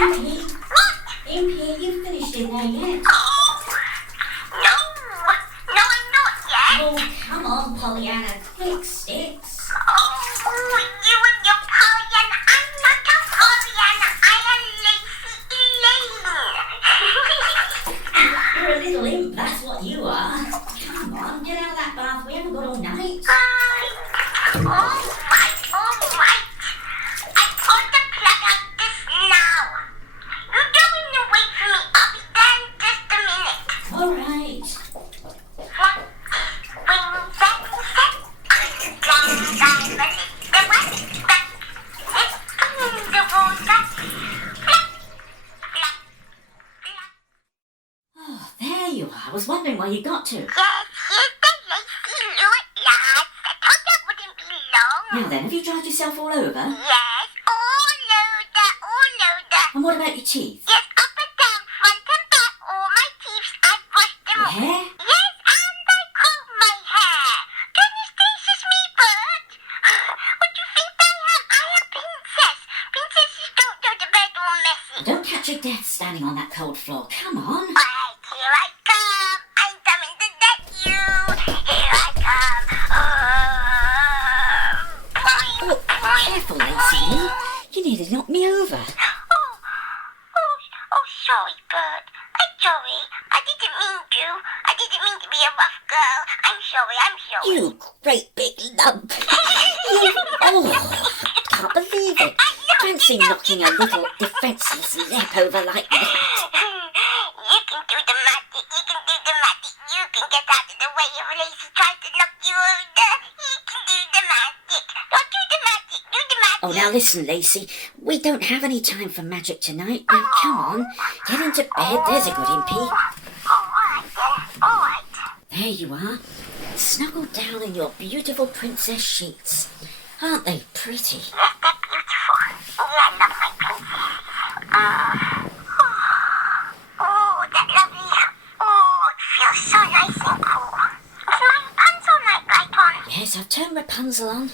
Impy, What? Impy, you finished in there yet? Oh, no, I'm not yet. Oh, come on, Pollyanna, quick sticks. Oh, you and your Pollyanna. I'm not a Pollyanna. I am Lacey Elaine. You're a little imp, that's what you are. Come on, get out of that bath, we haven't got all night. All right. I pulled the plug out just now. You don't wait for me. I'll be there in just a minute. All right. What? When that said, I'm glad I believed the one that is in the water. Oh, there you are. I was wondering where you got to. Yes, here's the Lacey Lewis lads. I thought that wouldn't be long. Now then, have you dried yourself all over? Yes, all over. And what about your teeth? Yes, up and down, front and back, all my teeth, I've brushed them Your all. hair? Yes, and I combed my hair. Goodness gracious me, Bert. What do you think I am? I am Princess. Princesses don't go to bed all messy. Don't catch your death standing on that cold floor. Come on. Right, here I come. I'm coming to get you. Here I come. Oh, careful, Lacey. You nearly knocked me over. Oh, sorry, Bert. I'm sorry. I didn't mean to. I didn't mean to be a rough girl. I'm sorry. You great big lump. I can't believe it. Fancy knocking a little defenceless lep over like that. You can do the magic. You can get out of the way if Lacey tries to knock you over. You can do the magic. Don't do the magic. Do the magic. Oh, now listen, Lacey. We don't have any time for magic tonight. Now, come on. Get into bed. There's a good impy. All right, then. All right. There you are. Snuggled down in your beautiful princess sheets. Aren't they pretty? Yes, they're beautiful. I love my princess. Oh, that lovely. Oh, it feels so nice and cool. Is my Rapunzel nightlight on? Yes, I've turned Rapunzel on.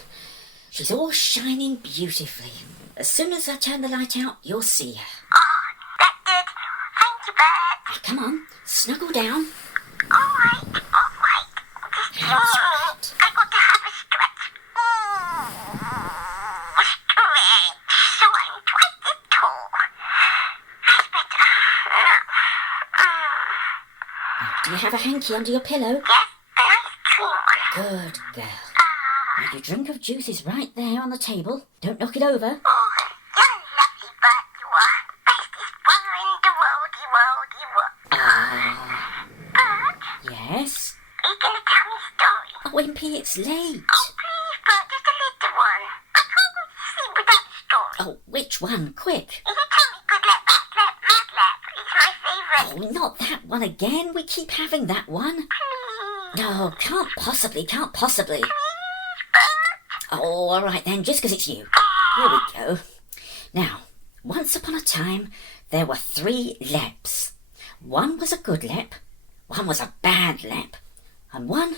She's all shining beautifully. As soon as I turn the light out, you'll see her. Oh, that's good. Thank you, Bert. Now, come on, snuggle down. All right. Just give me a minute. I got to have a stretch. Stretch. So I'm twice as tall. That's better. Do you have a hanky under your pillow? Yes, a nice clean one. Good girl. Now, your drink of juice is right there on the table. Don't knock it over. Oh, you're lovely, Bert, you are. Bestest brother in the world. Ah, Bert, yes. are you going to tell me a story? Oh, Impy, it's late. Oh, please, Bert, just a little one. I can't go to sleep without a story. Oh, which one? Quick. You tell me good lap, bad lap, mad lap. It's my favourite. Oh, not that one again. We keep having that one. Please. No, can't possibly. Please, Bert. Oh, all right then, just 'cause it's you. Here we go. Now, once upon a time, there were 3 leps. One was a good lep, one was a bad lep, and one,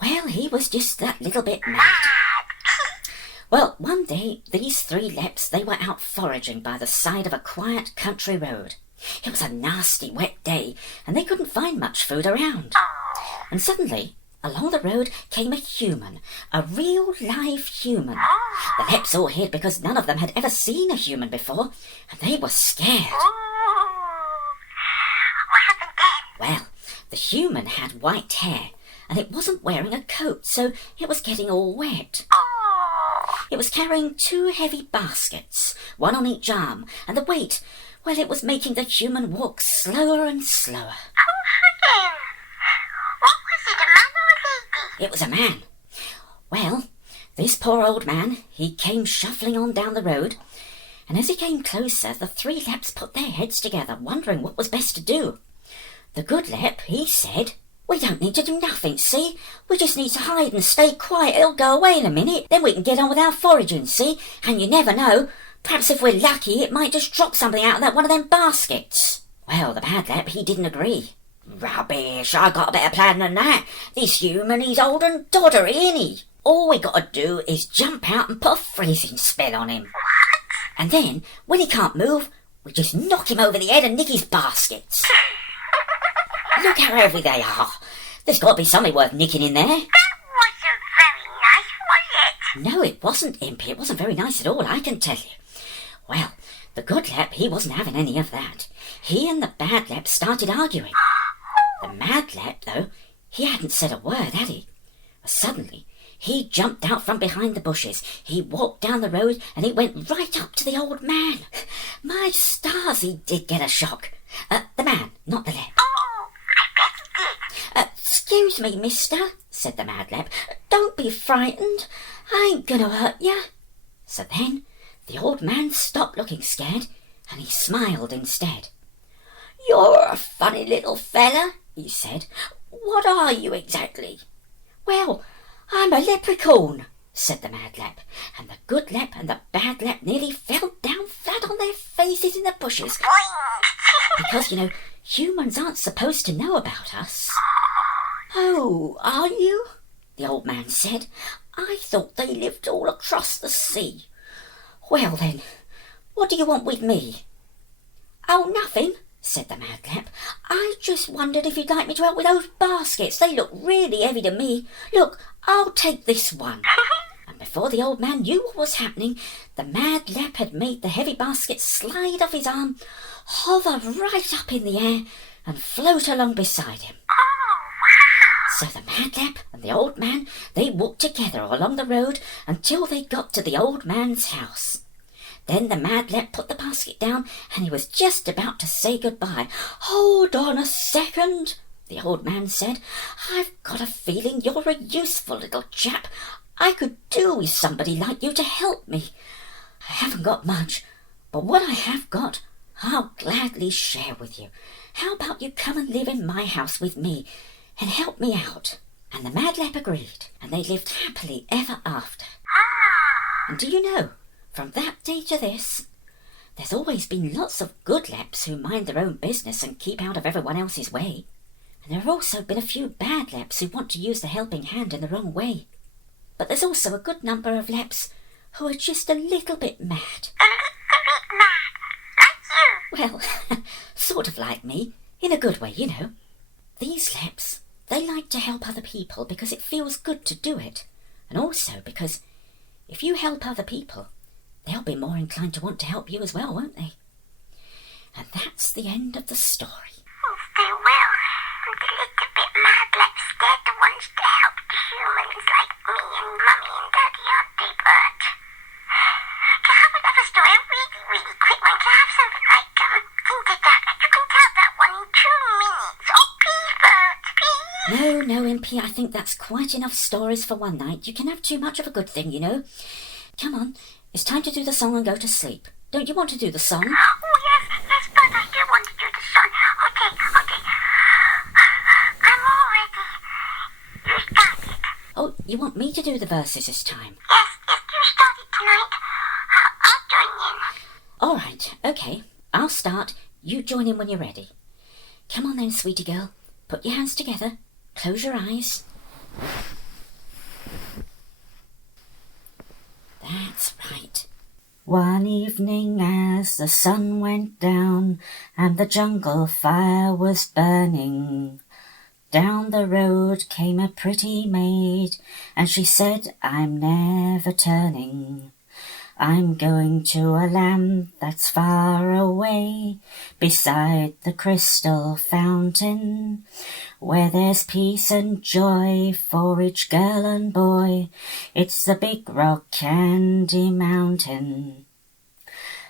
well, he was just that little bit mad. Well, one day, these 3 leps, they were out foraging by the side of a quiet country road. It was a nasty, wet day, and they couldn't find much food around. And suddenly, along the road came a human, a real live human. The leps all hid because none of them had ever seen a human before, and they were scared. What happened then? Well, the human had white hair, and it wasn't wearing a coat, so it was getting all wet. It was carrying 2 heavy baskets, one on each arm, and the weight, well, it was making the human walk slower and slower. What was it, a man or a lady? It was a man. Well, this poor old man, he came shuffling on down the road, and as he came closer, the 3 leps put their heads together, wondering what was best to do. The good lep, he said, "We don't need to do nothing, see? We just need to hide and stay quiet. It'll go away in a minute. Then we can get on with our foraging, see? And you never know. Perhaps if we're lucky, it might just drop something out of that one of them baskets." Well, the bad lep, he didn't agree. "Rubbish, I got a better plan than that. This human, he's old and doddery, ain't he? All we got to do is jump out and put a freezing spell on him. And then, when he can't move, We just knock him over the head and nick his baskets. Look how heavy they are. There's got to be something worth nicking in there. That wasn't very nice, was it? No, it wasn't, Impy. It wasn't very nice at all, I can tell you. Well, the good lep, he wasn't having any of that. He and the bad lep started arguing. The mad lep, though, he hadn't said a word, had he? Suddenly, he jumped out from behind the bushes. He walked down the road and he went right up to the old man. My stars, he did get a shock. The man, not the lep. Oh, I bet he did. Excuse me, mister, said the mad lep. Don't be frightened. I ain't gonna hurt you. So then the old man stopped looking scared and he smiled instead. You're a funny little fella, he said. What are you exactly? Well, I'm a leprechaun, said the mad lep, and the good lep and the bad lep nearly fell down flat on their faces in the bushes. Because, you know, humans aren't supposed to know about us. Oh, are you? The old man said. I thought they lived all across the sea. Well then, what do you want with me? Oh, nothing, said the mad lep. I just wondered if you'd like me to help with those baskets. They look really heavy to me. Look, I'll take this one. And before the old man knew what was happening, the mad lep had made the heavy basket slide off his arm, hover right up in the air, and float along beside him. So the mad lep and the old man, they walked together along the road until they got to the old man's house. Then the mad lep put the basket down and he was just about to say goodbye. Hold on a second, the old man said. I've got a feeling you're a useful little chap. I could do with somebody like you to help me. I haven't got much, but what I have got, I'll gladly share with you. How about you come and live in my house with me and help me out? And the mad lep agreed, and they lived happily ever after. And do you know, from that day to this, there's always been lots of good leps who mind their own business and keep out of everyone else's way. And there have also been a few bad leps who want to use the helping hand in the wrong way. But there's also a good number of leps who are just a little bit mad. A bit mad, like you. Well, sort of like me, in a good way, you know. These leps, they like to help other people because it feels good to do it. And also because if you help other people, they'll be more inclined to want to help you as well, won't they? And that's the end of the story. Oh, they will. The little bit mad leps, they're the ones to help the humans like me and Mummy and Daddy, aren't they, Bert? To have another story really, really quick one, to have something like, think of that. You can tell that one in 2 minutes. Oh, please, Bert, please. No, Impy, I think that's quite enough stories for one night. You can have too much of a good thing, you know. Come on, it's time to do the song and go to sleep. Don't you want to do the song? Oh, yes, Bert, I do want to do the song. Okay. I'm all ready. You start it. Oh, you want me to do the verses this time? Yes, you start it tonight. I'll join in. All right, okay. I'll start. You join in when you're ready. Come on then, sweetie girl. Put your hands together. Close your eyes. That's right. One evening as the sun went down and the jungle fire was burning, down the road came a pretty maid and she said, I'm never turning. I'm going to a land that's far away, beside the crystal fountain, where there's peace and joy for each girl and boy. It's the big rock candy mountain.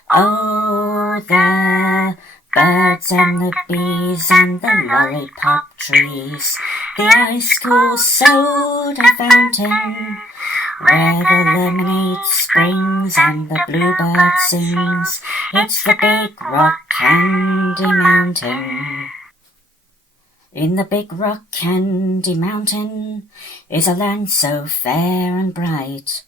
Oh, the birds and the bees and the lollipop trees, the ice cool soda fountain, where the lemonade springs and the bluebird sings. It's the big rock candy mountain. In the big rock candy mountain is a land so fair and bright.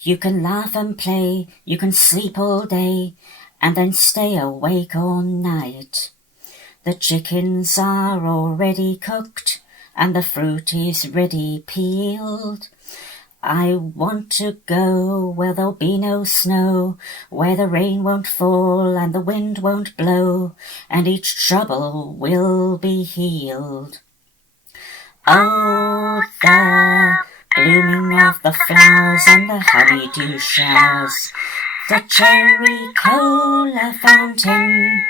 You can laugh and play, you can sleep all day, and then stay awake all night. The chickens are already cooked, and the fruit is ready peeled. I want to go where there'll be no snow, where the rain won't fall and the wind won't blow, and each trouble will be healed. Oh, the blooming of the flowers and the honeydew showers, the cherry cola fountain,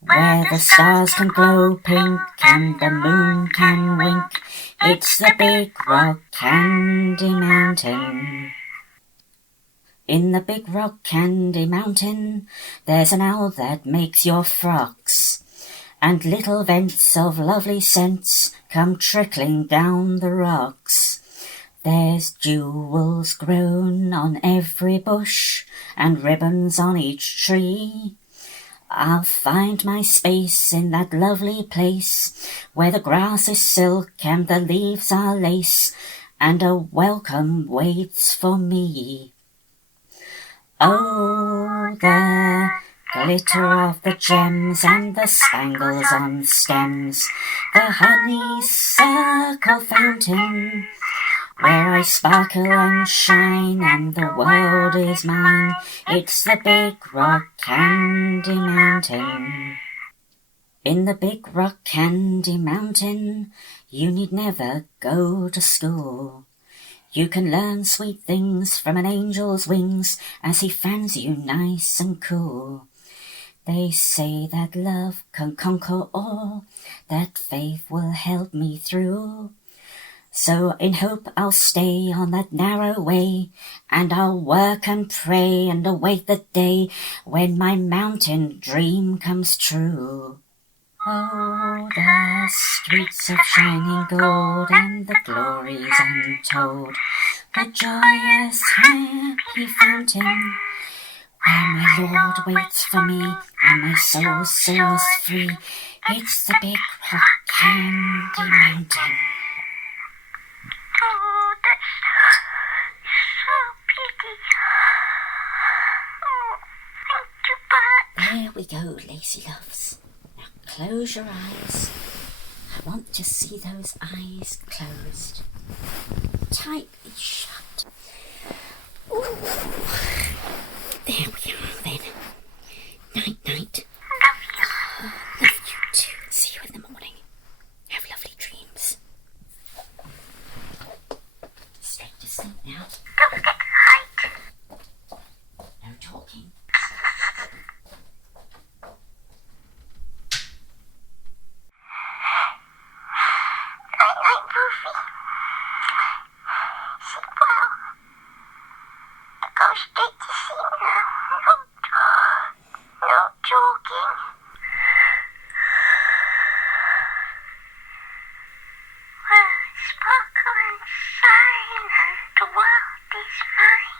where the stars can glow pink and the moon can wink. It's the big rock candy mountain. In the big rock candy mountain, there's an owl that makes your frocks, and little vents of lovely scents come trickling down the rocks. There's jewels grown on every bush, and ribbons on each tree. I'll find my space in that lovely place, where the grass is silk and the leaves are lace, and a welcome waits for me. Oh, the glitter of the gems and the spangles on stems, the honeysuckle fountain, where I sparkle and shine and the world is mine. It's the big rock candy mountain. In the big rock candy mountain, you need never go to school. You can learn sweet things from an angel's wings as he fans you nice and cool. They say that love can conquer all, that faith will help me through. So in hope I'll stay on that narrow way, and I'll work and pray and await the day when my mountain dream comes true. Oh, the streets of shining gold and the glories untold, the joyous happy fountain, where my Lord waits for me and my soul soars free. It's the big rock candy mountain. Oh, that's so pretty. Oh, thank you, Bert. There we go, Lacey loves. Now close your eyes. I want to see those eyes closed, tightly shut. Ooh. There we are then. Night, night. Love you. Love you too. See you in the morning. Have lovely dreams. Straight to sleep now. Don't forget to hide. No talking. Night-night, Goofy. Sleep well. Go straight to sleep now. No joking. Well, sparkle and shine and the world is mine.